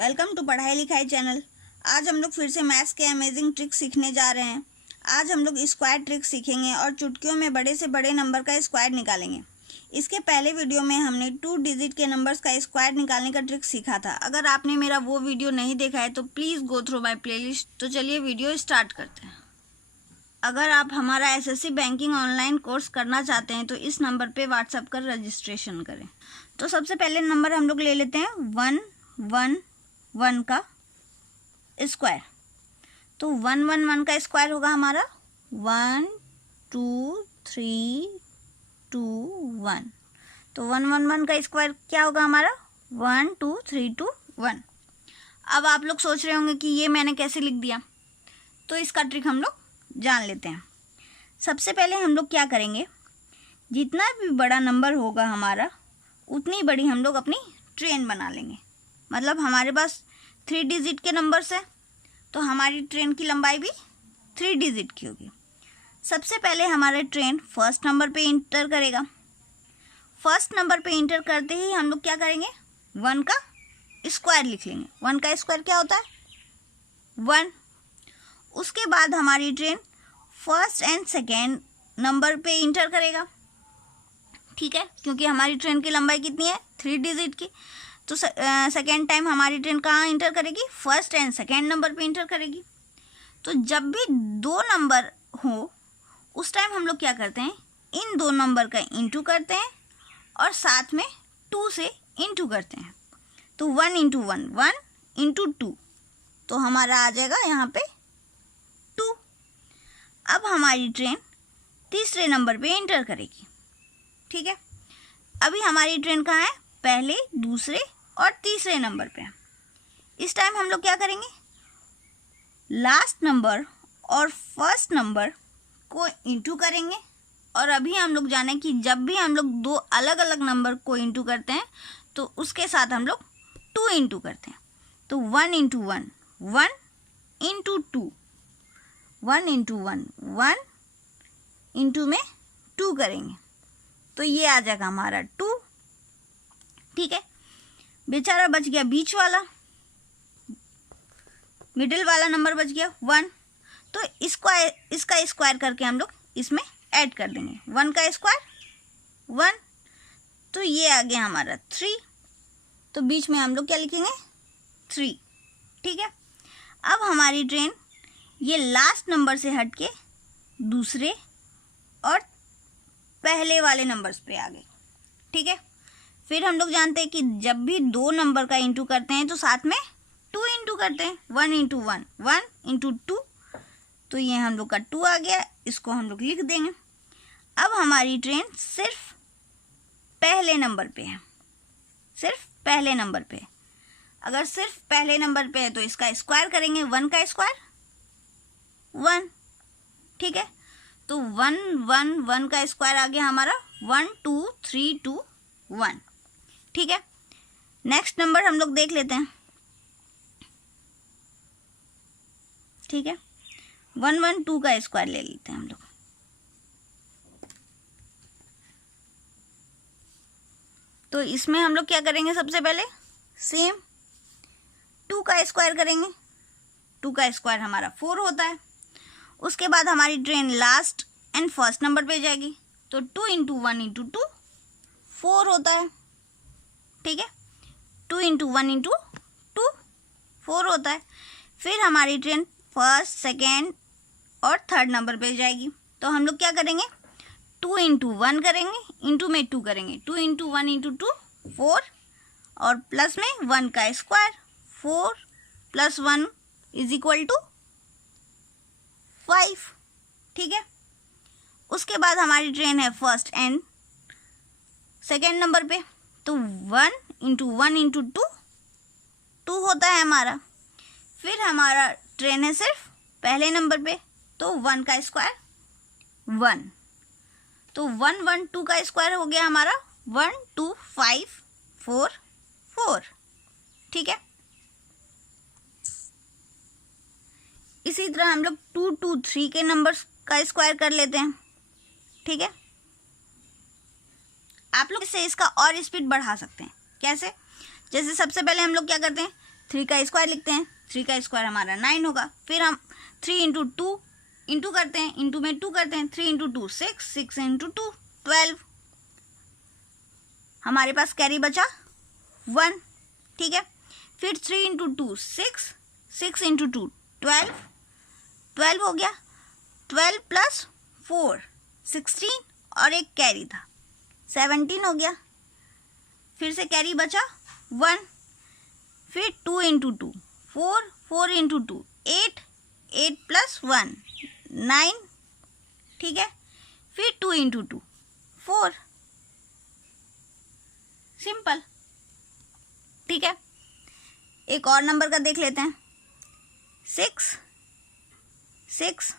Welcome to पढ़ाई लिखाई channel. आज हम लोग फिर से मैथ्स के अमेजिंग ट्रिक सीखने जा रहे हैं। आज हम लोग स्क्वायर ट्रिक सीखेंगे और चुटकियों में बड़े से बड़े नंबर का स्क्वायर निकालेंगे। इसके पहले वीडियो में हमने 2 डिजिट के नंबर्स का स्क्वायर निकालने का ट्रिक सीखा था। अगर आपने मेरा वो वीडियो नहीं देखा है तो please go through my playlist. तो चलिए वीडियो स्टार्ट करते हैं। अगर आप हमारा एसएससी बैंकिंग ऑनलाइन कोर्स करना चाहते हैं तो इस नंबर पे व्हाट्सएप कर रजिस्ट्रेशन करें। तो सबसे पहले नंबर हम लोग ले लेते हैं 1 का स्क्वायर। तो 1 का स्क्वायर होगा हमारा 1 2 3 2 1। तो 1 का स्क्वायर क्या होगा हमारा 1 2 3 2 1। अब आप लोग सोच रहे होंगे कि ये मैंने कैसे लिख दिया, तो इसका ट्रिक हम लोग जान लेते हैं। सबसे पहले हम लोग क्या करेंगे, जितना भी बड़ा नंबर होगा हमारा उतनी बड़ी हम लोग अपनी ट्रेन बना लेंगे। मतलब हमारे पास 3 डिजिट के नंबर्स है तो हमारी ट्रेन की लंबाई भी 3 डिजिट की होगी। सबसे पहले हमारा ट्रेन फर्स्ट नंबर पे इंटर करेगा। फर्स्ट नंबर पे इंटर करते ही हम लोग क्या करेंगे, 1 का स्क्वायर लिख लेंगे। 1 का स्क्वायर क्या होता है 1। उसके बाद हमारी train first and second number पे इंटर करेगा, ठीक है, क्योंकि हमारी ट्रेन की लंबाई कितनी है 3 डिजिट की। तो सेकेंड टाइम हमारी ट्रेन कहाँ इंटर करेगी, फर्स्ट एंड सेकेंड नंबर पे इंटर करेगी। तो जब भी 2 नंबर हो उस टाइम हम लोग क्या करते हैं, इन 2 नंबर का इंटू करते हैं और साथ में 2 से इंटू करते हैं। तो 1 इंटू 1 1 इंटू 2, तो हमारा आ जाएगा यहाँ पे 2। अब हमारी ट्रेन तीसरे नंबर पे इंटर करेगी, ठीक है। अभी हमारी ट्रेन कहाँ है, पहले दूसरे और तीसरे नंबर पे। इस टाइम हम लोग क्या करेंगे, लास्ट नंबर और फर्स्ट नंबर को इंटू करेंगे। और अभी हम लोग जाने कि जब भी हम लोग 2 अलग अलग नंबर को इंटू करते हैं तो उसके साथ हम लोग 2 इंटू करते हैं। तो 1 इंटू 1 1 इंटू 2, 1 इंटू 1 1 इंटू में 2 करेंगे तो ये आ जाएगा हमारा 2, ठीक है। बेचारा बच गया बीच वाला, मिडिल वाला नंबर बच गया 1। तो इसका स्क्वायर करके हम लोग इसमें ऐड कर देंगे। 1 का स्क्वायर 1, तो ये आ गया हमारा 3। तो बीच में हम लोग क्या लिखेंगे 3, ठीक है। अब हमारी ट्रेन ये लास्ट नंबर से हट के दूसरे और पहले वाले नंबर्स पे आ गए, ठीक है। फिर हम लोग जानते हैं कि जब भी 2 नंबर का इंटू करते हैं तो साथ में 2 इंटू करते हैं। 1 इंटू 1 1 इंटू 2, तो ये हम लोग का 2 आ गया, इसको हम लोग लिख देंगे। अब हमारी ट्रेन सिर्फ पहले नंबर पे है, सिर्फ पहले नंबर पे। अगर सिर्फ पहले नंबर पे है तो इसका स्क्वायर करेंगे, 1 का स्क्वायर 1, ठीक है। तो 1 1 1 का स्क्वायर आ गया हमारा 1 2 3 2 1, ठीक है। नेक्स्ट नंबर हम लोग देख लेते हैं, ठीक है। 1 1 2 का स्क्वायर ले लेते हैं हम लोग। तो इसमें हम लोग क्या करेंगे, सबसे पहले सेम 2 का स्क्वायर करेंगे। 2 का स्क्वायर हमारा 4 होता है। उसके बाद हमारी train last and first number पे जाएगी, तो 2 इंटू 1 इंटू 2 4 होता है, ठीक है। 2 इंटू 1 इंटू 2 4 होता है। फिर हमारी ट्रेन फर्स्ट सेकेंड और थर्ड नंबर पे जाएगी, तो हम लोग क्या करेंगे 2 इंटू 1 करेंगे, इंटू में 2 करेंगे। 2 इंटू 1 इंटू 2 4 और प्लस में 1 का square 4 plus 1 is equal to 5, ठीक है। उसके बाद हमारी ट्रेन है फर्स्ट एंड सेकेंड नंबर पे, तो 1 इंटू 1 इंटू 2 2 होता है हमारा। फिर हमारा ट्रेन है सिर्फ पहले नंबर पे, तो 1 का स्क्वायर 1। तो 1 1 2 का स्क्वायर हो गया हमारा 1 2 5 4 4, ठीक है। इसी तरह हम लोग 2 2 3 के नंबर्स का स्क्वायर कर लेते हैं, ठीक है। आप लोग इससे इसका और स्पीड बढ़ा सकते हैं। कैसे, जैसे सबसे पहले हम लोग क्या करते हैं 3 का स्क्वायर लिखते हैं, 3 का स्क्वायर हमारा 9 होगा। फिर हम 3 इंटू 2 इंटू करते हैं, इंटू में 2 करते हैं, 3 इंटू 2 6, 6 इंटू 2 12, हमारे पास कैरी बचा 1, ठीक है। फिर 3 इंटू 2 6, 6 इंटू 2 12, 12 हो गया, 12 प्लस 4 16 और एक कैरी था 17 हो गया। फिर से कैरी बचा 1, फिर 2 इंटू 2 4, 4 इंटू 2 8, 8 प्लस 1 9, ठीक है। फिर 2 इंटू 2 4, सिंपल, ठीक है। एक और नंबर का देख लेते हैं, 6, 6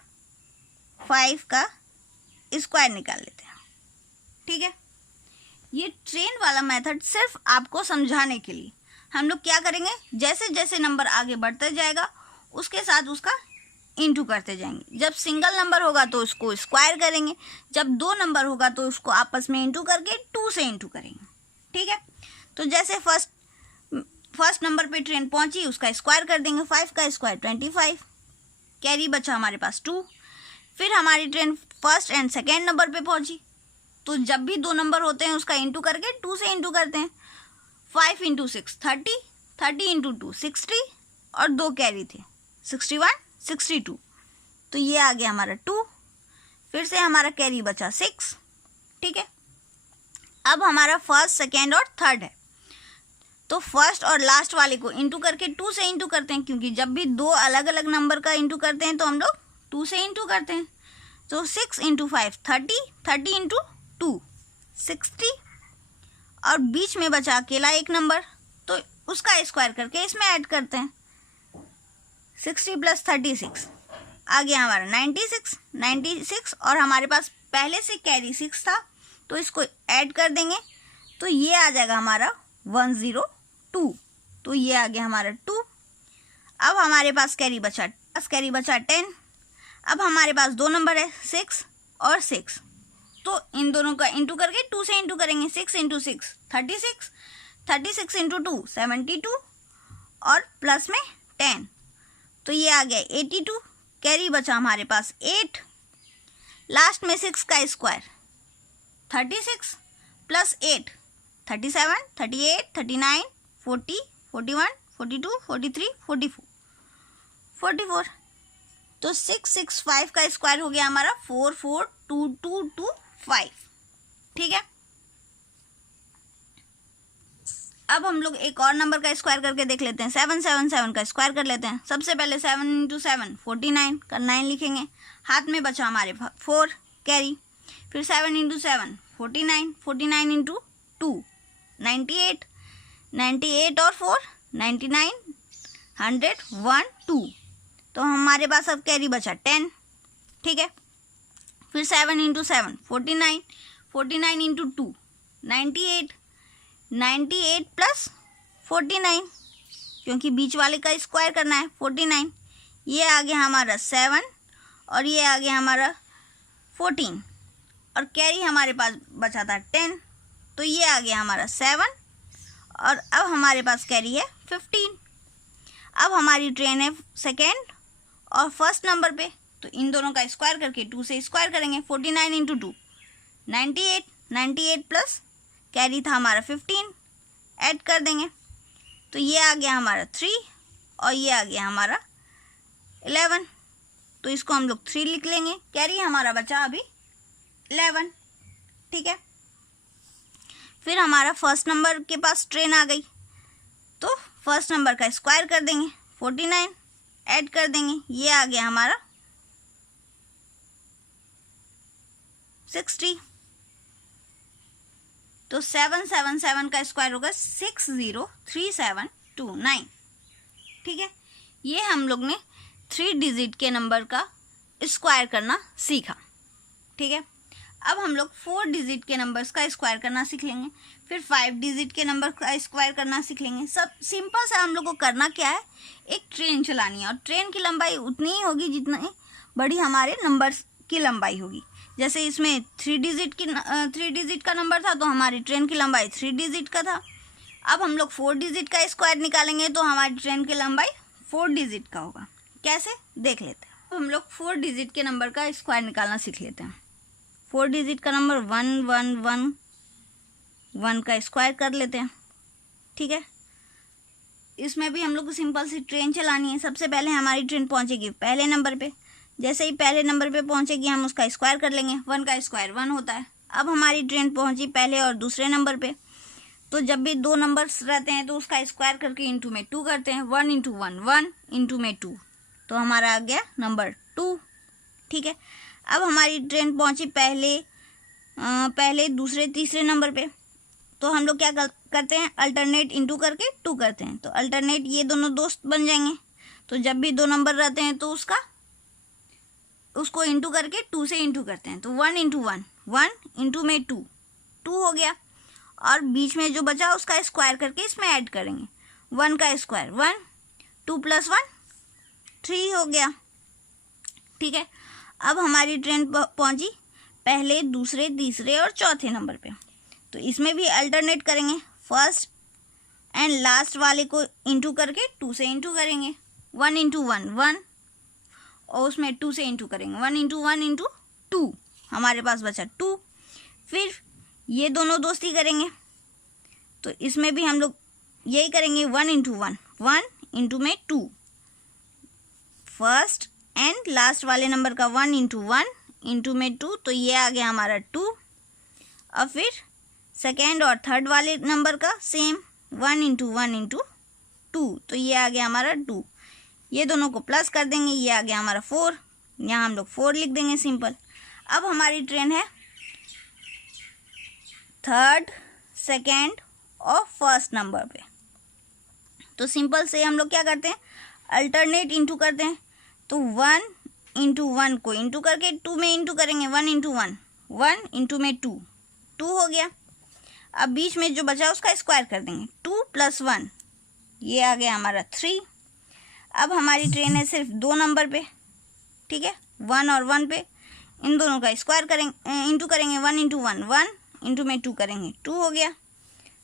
5 का स्क्वायर निकाल लेते हैं, ठीक है। ये ट्रेन वाला मेथड सिर्फ आपको समझाने के लिए। हम लोग क्या करेंगे, जैसे जैसे नंबर आगे बढ़ता जाएगा उसके साथ उसका इंटू करते जाएंगे। जब सिंगल नंबर होगा तो उसको स्क्वायर करेंगे, जब 2 नंबर होगा तो उसको आपस में इंटू करके 2 से इंटू करेंगे, ठीक है। तो जैसे फर्स्ट नंबर पे ट्रेन पहुंची, उसका स्क्वायर कर देंगे, 5 का स्क्वायर 25, कैरी बचा हमारे पास 2। फिर हमारी train first and second number पे पहुंची, तो जब भी 2 नंबर होते हैं उसका इंटू करके 2 से इंटू करते हैं। 5 इंटू 6 30, 30 इंटू 2 60 और 2 कैरी थे 61 62, तो ये आ गया हमारा 2। फिर से हमारा कैरी बचा 6, ठीक है। अब हमारा फर्स्ट सेकेंड और थर्ड है, तो फर्स्ट और लास्ट वाले को इंटू करके 2 से इंटू करते हैं, क्योंकि जब भी 2 अलग अलग नंबर का इंटू करते हैं तो हम लोग 2 से इंटू करते हैं। तो 6 इंटू 5 30, 30 इंटू 2 60, और बीच में बचा अकेला एक नंबर, तो उसका स्क्वायर करके इसमें ऐड करते हैं। 60 प्लस 36 आ गया हमारा 96, और हमारे पास पहले से कैरी 6 था तो इसको ऐड कर देंगे, तो ये आ जाएगा हमारा 102, तो ये आ गया हमारा 2। अब हमारे पास कैरी बचा 10। अब हमारे पास 2 नंबर है 6 और 6, तो इन दोनों का इंटू करके 2 से इंटू करेंगे। 6 इंटू 6 36, 36 इंटू 2 72 और प्लस में 10, तो ये आ गया 82। कैरी बचा हमारे पास 8, लास्ट में 6 का स्क्वायर 36 प्लस 8 37, 38, 39 40 41 42 43 44 44, तो 665 का स्क्वायर हो गया हमारा 442225, ठीक है। अब हम लोग एक और नंबर का स्क्वायर करके देख लेते हैं। 777 का स्क्वायर कर लेते हैं। सबसे पहले 7 इंटू 7 49 का 9 लिखेंगे, हाथ में बचा हमारे 4 कैरी। फिर 7 इंटू 7 49, 49 इंटू 2 98, 98 और 4 99 100 1 2, तो हमारे पास अब कैरी बचा 10, ठीक है। फिर 7 इंटू 7 49, 49 इंटू 2 98, 98 प्लस 49, क्योंकि बीच वाले का स्क्वायर करना है 49, ये आ गया हमारा 7 और ये आ गया हमारा 14, और कैरी हमारे पास बचा था 10, तो ये आ गया हमारा 7, और अब हमारे पास कैरी है 15। अब हमारी ट्रेन है सेकेंड और फर्स्ट नंबर पे, तो इन दोनों का स्क्वायर करके 2 से स्क्वायर करेंगे। 49 इंटू 2 98, 98 प्लस कैरी था हमारा 15, ऐड कर देंगे, तो ये आ गया हमारा 3 और ये आ गया हमारा 11, तो इसको हम लोग 3 लिख लेंगे। कैरी हमारा बचा अभी 11, ठीक है। फिर हमारा फर्स्ट नंबर के पास ट्रेन आ गई, तो फर्स्ट नंबर का स्क्वायर कर देंगे, 49 ऐड कर देंगे, ये आ गया हमारा 60, तो 777 का स्क्वायर होगा 603729, ठीक है। ये हम लोग ने 3 डिजिट के नंबर का स्क्वायर करना सीखा, ठीक है। अब हम लोग 4 डिजिट के नंबर्स का स्क्वायर करना सीख लेंगे, फिर 5 डिजिट के नंबर का स्क्वायर करना सीख लेंगे। सब सिंपल सा हम लोग को करना क्या है, एक ट्रेन चलानी है, और ट्रेन की लंबाई उतनी ही होगी जितनी बड़ी हमारे नंबर्स की लंबाई होगी। जैसे इसमें 3 डिजिट का नंबर था, तो हमारी ट्रेन की लंबाई 3 डिजिट का था। अब हम लोग 4 डिजिट का स्क्वायर निकालेंगे तो हमारी ट्रेन की लंबाई 4 डिजिट का होगा। कैसे देख लेते हैं। अब हम लोग 4 डिजिट के नंबर का स्क्वायर निकालना सीख लेते हैं। 4 डिजिट का नंबर 1 1 1 1 का स्क्वायर कर लेते हैं। ठीक है, इसमें भी हम लोग को सिंपल सी ट्रेन चलानी है। सबसे पहले हमारी ट्रेन पहुंचेगी पहले नंबर पे। जैसे ही पहले नंबर पे पहुंचेगी हम उसका स्क्वायर कर लेंगे। 1 का स्क्वायर 1 होता है। अब हमारी ट्रेन पहुंची पहले और दूसरे नंबर पे, तो जब भी दो नंबर्स रहते हैं तो उसका स्क्वायर करके इंटू में 2 करते हैं। 1 इंटू 1 1 इंटू में 2, तो हमारा आ गया नंबर 2। ठीक है, अब हमारी ट्रेन पहुंची पहले दूसरे तीसरे नंबर पे, तो हम लोग क्या करते हैं, अल्टरनेट इंटू करके 2 करते हैं। तो अल्टरनेट ये दोनों दोस्त बन जाएंगे। तो जब भी दो नंबर रहते हैं तो उसको इंटू करके 2 से इंटू करते हैं। तो 1 इंटू 1 1 इंटू में 2 2 हो गया। और बीच में जो बचा उसका स्क्वायर करके इसमें ऐड करेंगे। 1 का स्क्वायर 1, 2 + 1 3 हो गया। ठीक है, अब हमारी ट्रेन पहुंची पहले दूसरे तीसरे और चौथे नंबर पे, तो इसमें भी अल्टरनेट करेंगे। फर्स्ट एंड लास्ट वाले को इंटू करके 2 से इंटू करेंगे। 1 इंटू 1 1 और उसमें 2 से इंटू करेंगे। 1 इंटू 1 इंटू 2, हमारे पास बचा 2। फिर ये दोनों दोस्ती करेंगे, तो इसमें भी हम लोग यही करेंगे। 1 इंटू 1 1 इंटू में 2, फर्स्ट एंड लास्ट वाले नंबर का 1 इंटू 1 इंटू में 2, तो ये आ गया हमारा 2। और फिर सेकेंड और थर्ड वाले नंबर का सेम 1 इंटू 1 इंटू 2, तो ये आ गया हमारा 2। ये दोनों को प्लस कर देंगे, ये आ गया हमारा 4। यहाँ हम लोग 4 लिख देंगे सिंपल। अब हमारी ट्रेन है थर्ड, सेकेंड और फर्स्ट नंबर पे, तो सिंपल से हम लोग क्या करते हैं, अल्टरनेट इंटू करते हैं। तो 1 इंटू 1 को इंटू करके 2 में इंटू करेंगे। 1 इंटू 1 1 इंटू में 2 2 हो गया। अब बीच में जो बचा उसका स्क्वायर कर देंगे। 2 + 1, ये आ गया हमारा 3। अब हमारी ट्रेन है सिर्फ 2 नंबर पे। ठीक है, 1 और 1 पे, इन दोनों का स्क्वायर करेंगे, इंटू करेंगे। 1 इंटू 1 1 इंटू में 2 करेंगे, 2 हो गया।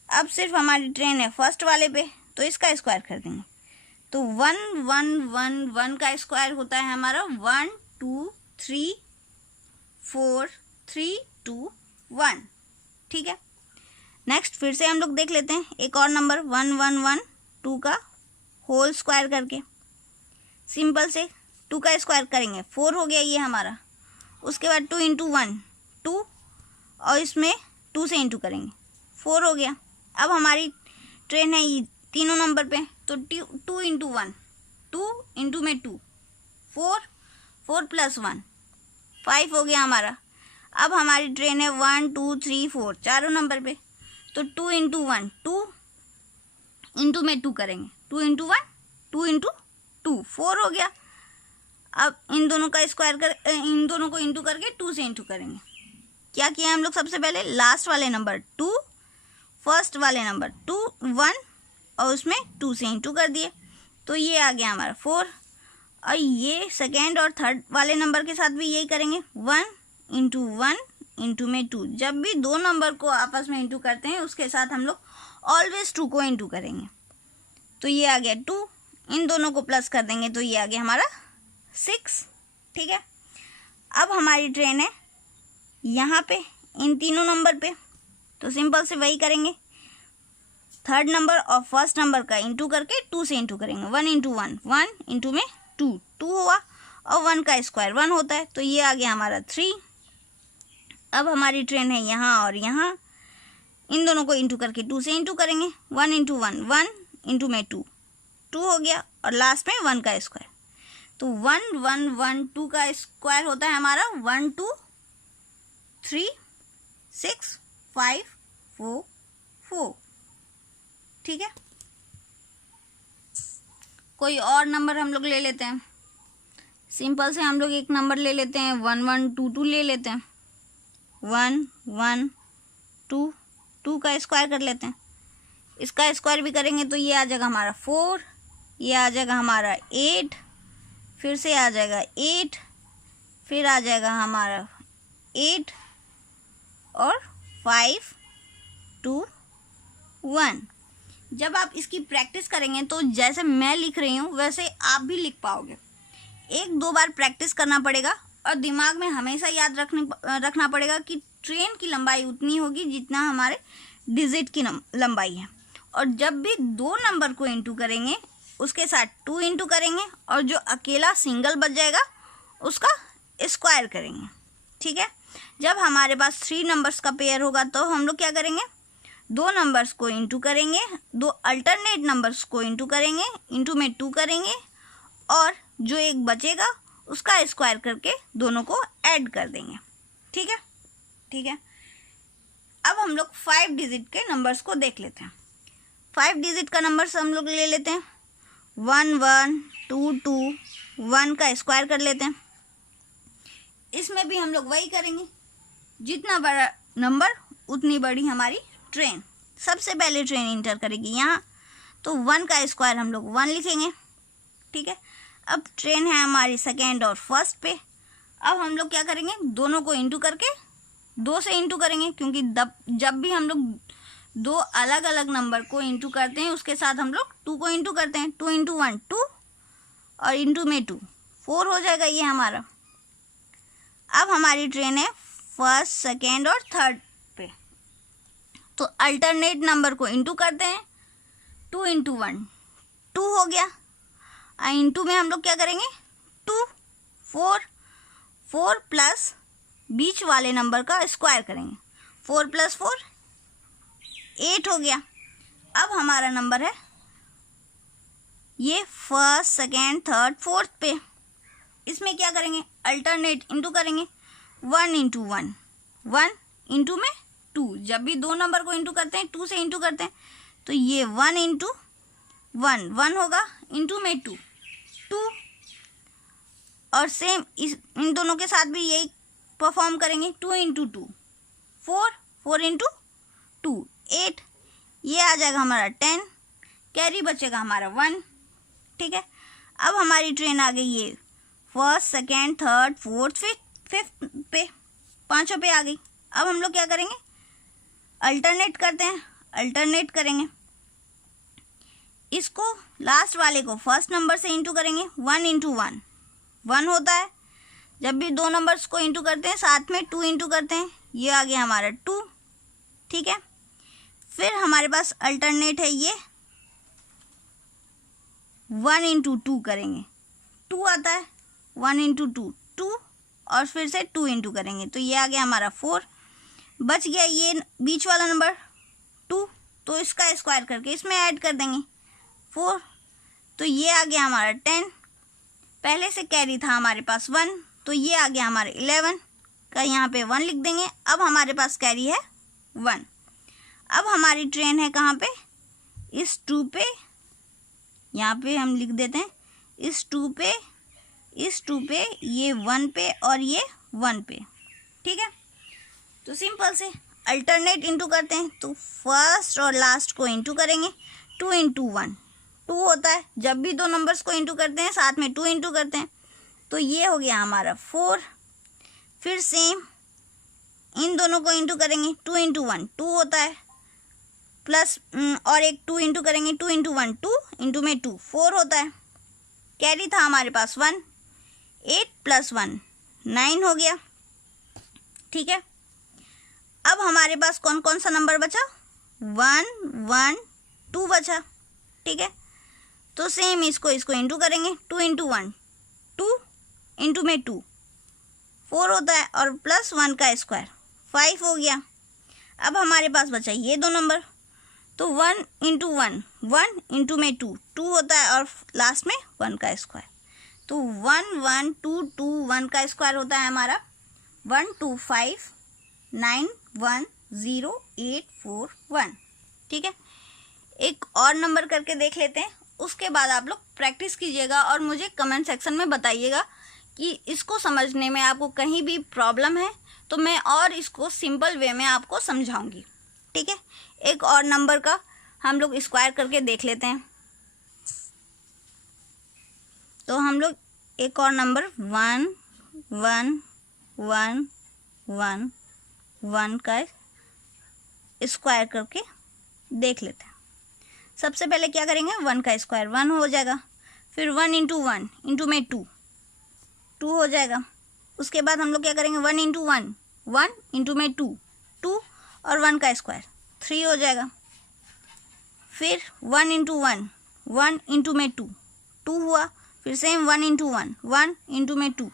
अब सिर्फ हमारी ट्रेन है फर्स्ट वाले पे, तो इसका स्क्वायर कर देंगे। तो 1 1 1 1 का स्क्वायर होता है हमारा 1 2 3 4 3 2 1। ठीक है, नेक्स्ट फिर से हम लोग देख लेते हैं एक और नंबर 1 1 1 2 का होल स्क्वायर करके। सिंपल से 2 का स्क्वायर करेंगे, 4 हो गया ये हमारा। उसके बाद 2 इंटू 1 2, और इसमें 2 से इंटू करेंगे, 4 हो गया। अब हमारी ट्रेन है ये तीनों नंबर पे, तो 2 इंटू 1 2 इंटू में 2 4 4 + 1 5 हो गया हमारा। अब हमारी ट्रेन है 1 2 3 4 चारों नंबर पे, तो 2 इंटू 1 2 इंटू में 2 करेंगे। 2 इंटू 1 2 इंटू 2 4 हो गया। अब इन दोनों का स्क्वायर इन दोनों को इंटू करके 2 से इंटू करेंगे। क्या किया हम लोग, सबसे पहले लास्ट वाले नंबर 2, फर्स्ट वाले नंबर 2 1 और उसमें 2 से इंटू कर दिए, तो ये आ गया हमारा 4। और ये सेकेंड और थर्ड वाले नंबर के साथ भी यही करेंगे। 1 इंटू 1 इंटू में 2, जब भी दो नंबर को आपस में इंटू करते हैं उसके साथ हम लोग ऑलवेज 2 को इंटू करेंगे। तो ये आ गया 2, इन दोनों को प्लस कर देंगे, तो ये आ गया हमारा 6। ठीक है, अब हमारी ट्रेन है यहाँ पे इन तीनों नंबर पे, तो सिंपल से वही करेंगे। थर्ड नंबर और फर्स्ट नंबर का इंटू करके 2 से इंटू करेंगे। 1 इंटू 1 1 इंटू में 2 2 हुआ, और 1 का स्क्वायर 1 होता है, तो ये आ गया हमारा 3। अब हमारी ट्रेन है यहाँ और यहाँ, इन दोनों को इंटू करके 2 से इंटू करेंगे। 1 इंटू 1 1 इंटू में 2 2 हो गया, और लास्ट में 1 का स्क्वायर, तो 1 1 1 2 का स्क्वायर होता है हमारा 1 2 3 6 5 4 4। ठीक है, कोई और नंबर हम लोग ले लेते हैं। सिंपल से हम लोग एक नंबर ले लेते हैं 1 1 2 2 ले लेते हैं। 1 1 2 2 का स्क्वायर कर लेते हैं। इसका स्क्वायर भी करेंगे तो ये आ जाएगा हमारा 4, ये आ जाएगा हमारा 8, फिर से आ जाएगा 8, फिर आ जाएगा हमारा 8 और 5 2 1। जब आप इसकी प्रैक्टिस करेंगे तो जैसे मैं लिख रही हूँ वैसे आप भी लिख पाओगे। एक दो बार प्रैक्टिस करना पड़ेगा और दिमाग में हमेशा याद रखना पड़ेगा कि ट्रेन की लंबाई उतनी होगी जितना हमारे डिजिट की लंबाई है। और जब भी दो नंबर को इंटू करेंगे उसके साथ 2 इंटू करेंगे और जो अकेला सिंगल बच जाएगा उसका स्क्वायर करेंगे। ठीक है, जब हमारे पास 3 नंबर्स का पेयर होगा तो हम लोग क्या करेंगे, दो नंबर्स को इंटू करेंगे, दो अल्टरनेट नंबर्स को इंटू करेंगे, इंटू में 2 करेंगे और जो एक बचेगा उसका स्क्वायर करके दोनों को ऐड कर देंगे। ठीक है, ठीक है। अब हम लोग 5 डिजिट के नंबर्स को देख लेते हैं। 5 डिजिट का नंबर हम लोग ले लेते हैं 1 1 2 2, 1 का स्क्वायर कर लेते हैं। इसमें भी हम लोग वही करेंगे, जितना बड़ा नंबर उतनी बड़ी हमारी ट्रेन। सबसे पहले ट्रेन इंटर करेगी यहाँ, तो 1 का स्क्वायर हम लोग 1 लिखेंगे। ठीक है, अब ट्रेन है हमारी सेकेंड और फर्स्ट पे। अब हम लोग क्या करेंगे, दोनों को इंटू करके 2 से इंटू करेंगे, क्योंकि जब भी हम लोग दो अलग अलग नंबर को इंटू करते हैं उसके साथ हम लोग 2 को इंटू करते हैं। 2 इंटू 1 2 और इंटू में 2 4 हो जाएगा ये हमारा। अब हमारी ट्रेन है फर्स्ट सेकेंड और थर्ड पे, तो अल्टरनेट नंबर को इंटू करते हैं। 2 इंटू 1 2 हो गया, और इंटू में हम लोग क्या करेंगे 2 4 4 प्लस बीच वाले नंबर का स्क्वायर करेंगे। 4 प्लस 4 8 हो गया। अब हमारा नंबर है ये फर्स्ट सेकेंड थर्ड फोर्थ पे। इसमें क्या करेंगे, अल्टरनेट इंटू करेंगे। 1 इंटू 1 1 इंटू में 2, जब भी दो नंबर को इंटू करते हैं 2 से इंटू करते हैं, तो ये 1 इंटू 1 1 होगा, इंटू में 2 2। और सेम इन दोनों के साथ भी यही परफॉर्म करेंगे। 2 इंटू 2 4 4 इंटू 2 8, ये आ जाएगा हमारा 10, कैरी बचेगा हमारा 1। ठीक है, अब हमारी ट्रेन आ गई ये first second third fourth fifth पे, पाँचों पे आ गई। अब हम लोग क्या करेंगे, अल्टरनेट करते हैं, अल्टरनेट करेंगे। इसको लास्ट वाले को फर्स्ट नंबर से इंटू करेंगे। 1 इंटू 1 1 होता है, जब भी दो नंबर्स को इंटू करते हैं साथ में 2 इंटू करते हैं, ये आ गया हमारा 2। ठीक है, फिर हमारे पास अल्टरनेट है ये 1 इंटू 2 करेंगे, 2 आता है। 1 इंटू 2 2 और फिर से 2 इंटू करेंगे, तो ये आ गया हमारा 4। बच गया ये बीच वाला नंबर 2, तो इसका स्क्वायर करके इसमें ऐड कर देंगे 4, तो ये आ गया हमारा 10। पहले से कैरी था हमारे पास 1, तो ये आ गया हमारे 11 का, यहाँ पे 1 लिख देंगे। अब हमारे पास कैरी है 1। अब हमारी ट्रेन है कहाँ पे, इस 2 पे, यहाँ पे हम लिख देते हैं इस 2 पे, इस 2 पे, ये 1 पे और ये 1 पे। ठीक है, तो सिंपल से अल्टरनेट इंटू करते हैं, तो फर्स्ट और लास्ट को इंटू करेंगे। 2 इंटू 1 2 होता है, जब भी दो नंबर्स को इंटू करते हैं साथ में 2 इंटू करते हैं, तो ये हो गया हमारा 4। फिर सेम इन दोनों को इंटू करेंगे। 2 इंटू 1 2 होता है, प्लस और एक 2 इंटू करेंगे। 2 इंटू 1 2, इंटू में 2 4 होता है। कैरी था हमारे पास 1, 8 प्लस 1 9 हो गया। ठीक है, अब हमारे पास कौन कौन सा नंबर बचा, 1 1 2 बचा। ठीक है, तो सेम इसको इंटू करेंगे। 2 इंटू 1 2, इंटू में 2 4 होता है, और प्लस 1 का स्क्वायर 5 हो गया। अब हमारे पास बचा ये दो नंबर, तो 1 इंटू 1 1, इंटू में 2 2 होता है, और लास्ट में 1 का स्क्वायर, तो 1 1 2 2 1 का स्क्वायर होता है हमारा 1 2 5 9 1 0 8 4 1। ठीक है, एक और नंबर करके देख लेते हैं, उसके बाद आप लोग प्रैक्टिस कीजिएगा और मुझे कमेंट सेक्शन में बताइएगा कि इसको समझने में आपको कहीं भी प्रॉब्लम है, तो मैं और इसको सिंपल वे में आपको समझाऊंगी। ठीक है, एक और नंबर का हम लोग स्क्वायर करके देख लेते हैं। तो हम लोग एक और नंबर 1 1 1 1 1 का स्क्वायर करके देख लेते हैं। सबसे पहले क्या करेंगे, 1 का स्क्वायर 1 हो जाएगा, फिर 1 इंटू 1 इंटू में 2 हो जाएगा। उसके बाद हम लोग क्या करेंगे, 1 इंटू 1 1 इंटू में 2 और 1 का स्क्वायर 3 हो जाएगा। फिर 1 इंटू 1 1 इंटू में 2 हुआ, फिर सेम 1 इंटू 1 1 इंटू में 2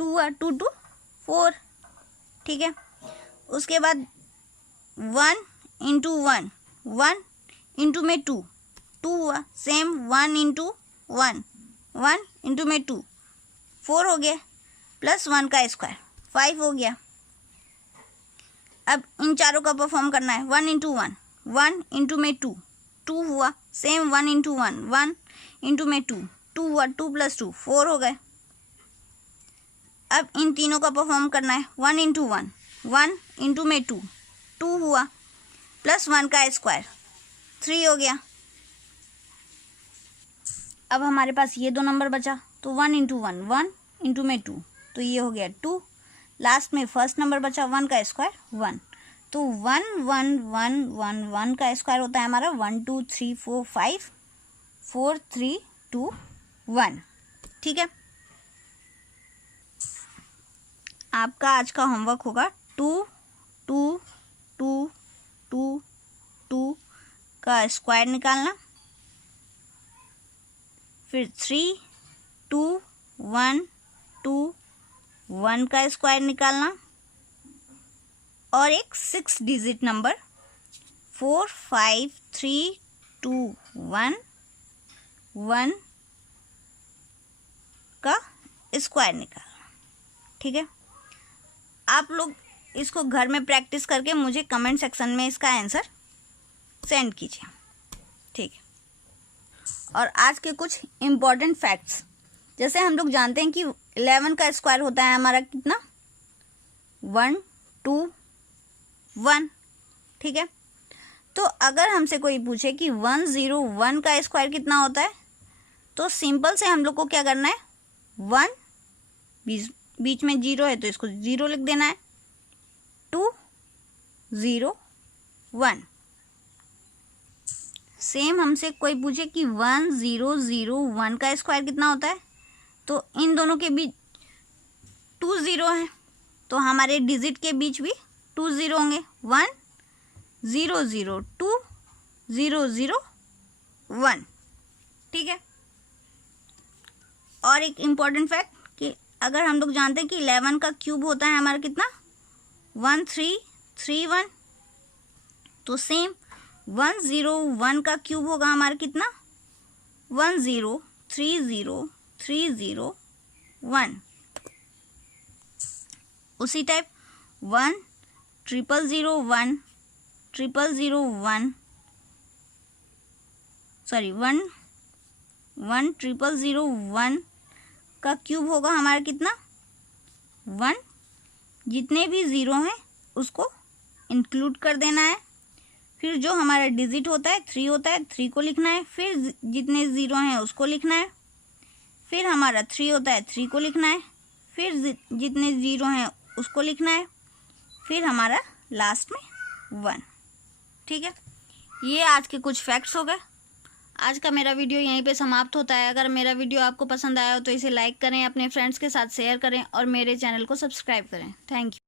हुआ, 2 2 4, ठीक है। उसके बाद 1 इंटू 1 1 इंटू में 2 हुआ, सेम 1 इंटू 1 1 इंटू में 2 4 हो गया, प्लस 1 का स्क्वायर 5 हो गया। अब इन चारों का परफॉर्म करना है, 1 इंटू 1 1 इंटू में 2 हुआ, सेम 1 इंटू 1 1 इंटू में 2 हुआ, 2 प्लस 2 4 हो गए। अब इन तीनों का परफॉर्म करना है, 1 इंटू 1 1 इंटू में 2 हुआ, प्लस 1 का स्क्वायर 3 हो गया। अब हमारे पास ये दो नंबर बचा, तो 1 इंटू 1 1 इंटू में 2, तो ये हो गया 2। लास्ट में फर्स्ट नंबर बचा 1 का स्क्वायर 1, तो 1 1 1 1 1 का स्क्वायर होता है हमारा 1 2 3 4 5 4 3 2 1, ठीक है। आपका आज का होमवर्क होगा 2 2 2 2 2 का स्क्वायर निकालना, फिर 3 2 1 2 1 का स्क्वायर निकालना, और एक 6 डिजिट नंबर 4 5 3 2 1 1 का स्क्वायर निकालना, ठीक है। आप लोग इसको घर में प्रैक्टिस करके मुझे कमेंट सेक्शन में इसका आंसर सेंड कीजिए, ठीक है। और आज के कुछ इम्पॉर्टेंट फैक्ट्स, जैसे हम लोग जानते हैं कि 11 का स्क्वायर होता है हमारा कितना, 1 2 1, ठीक है। तो अगर हमसे कोई पूछे कि 101 का स्क्वायर कितना होता है, तो सिंपल से हम लोग को क्या करना है, 1 बीच में 0 है तो इसको 0 लिख देना है, 2 0 1। सेम हमसे कोई पूछे कि 1001 का स्क्वायर कितना होता है, तो इन दोनों के बीच 2 0 है, तो हमारे डिजिट के बीच भी 2 0 होंगे, 1 0 0 2 0 0 1, ठीक है। और एक इम्पॉर्टेंट फैक्ट कि अगर हम लोग जानते हैं कि 11 का क्यूब होता है हमारा कितना, 1331, तो सेम 101 का क्यूब होगा हमारा कितना, 1030301। उसी टाइप 10001 0001 सॉरी 11001 का क्यूब होगा हमारा कितना, 1, जितने भी ज़ीरो हैं उसको इंक्लूड कर देना है, फिर जो हमारा डिजिट होता है 3 होता है, 3 को लिखना है, फिर जितने ज़ीरो हैं उसको लिखना है, फिर हमारा 3 होता है 3 को लिखना है, फिर जितने ज़ीरो हैं उसको लिखना है, फिर हमारा लास्ट में 1, ठीक है। ये आज के कुछ फैक्ट्स हो गए। आज का मेरा वीडियो यहीं पे समाप्त होता है। अगर मेरा वीडियो आपको पसंद आया हो तो इसे लाइक करें, अपने फ्रेंड्स के साथ शेयर करें और मेरे चैनल को सब्सक्राइब करें। Thank you.